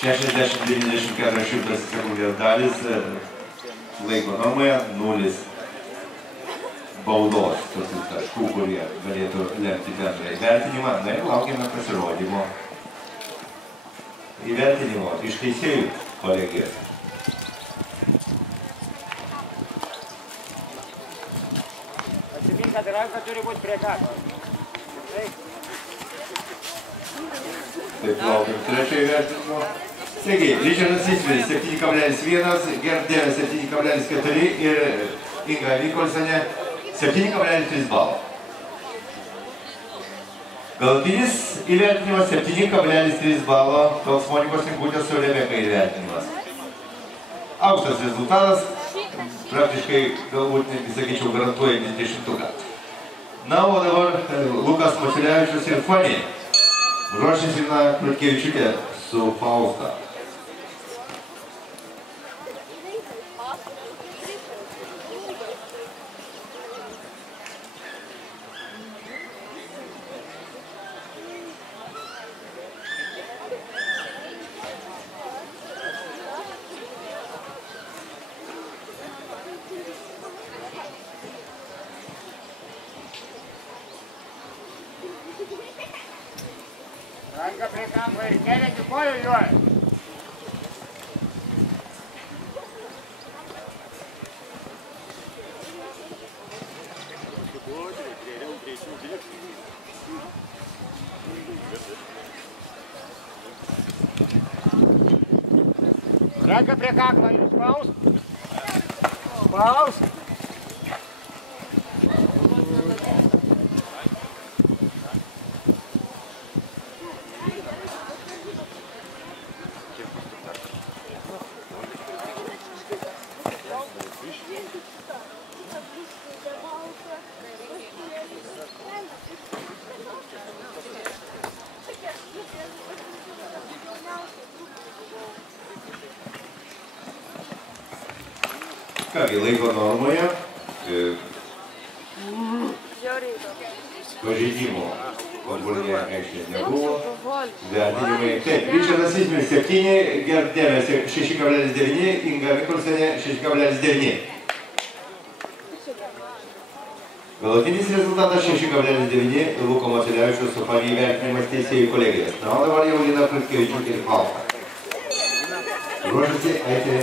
60-90 sekundės dalis laiko normoje 0 baudos tokių taškų, kurie galėtų lemti bendrą įvertinimą. Na ir laukiame pasirodymo įvertinimo iš teisėjų kolegijos. Atsimink, kad ranka turi būti prie kaklo. Taip, laukiam trečio įvertinimo. Taigi, Ričardas Isveris 7,1, Gerdėvė 7,4 ir Inga Nikolsonė 7,3 balo. Galutinis įvertinimas 7,3 balo, toks Monikos Inkutės su Rebeka įvertinimas. Aukštas rezultatas, praktiškai, galbūt, netgi sakyčiau, garantuojantis 10-tuką. Na, o dabar Lukas Mačiulevičius ir Fanė. Ruošiasi Lina Krutkevičiūtė su Fausta. Ranka prie kampo ir kelianti kojų juoj. Ranka prie kaklo ir spaus. Spaus. Kągi, laiko normoje pažeidimo kontrolinėje aikštėje nebuvo. Vertinimai. Taip, Ričardas Isveris 7, Gerdėvė 6,9, Inga Nikolsonė 6,9. Galutinis rezultatas 6,9, Luko Maciulevičiaus su Fanė įvertinimas teisėjų kolegijos. Na, o dabar jau Lina Krutkevičiūtė ir Fausta. Ruošiasi eiti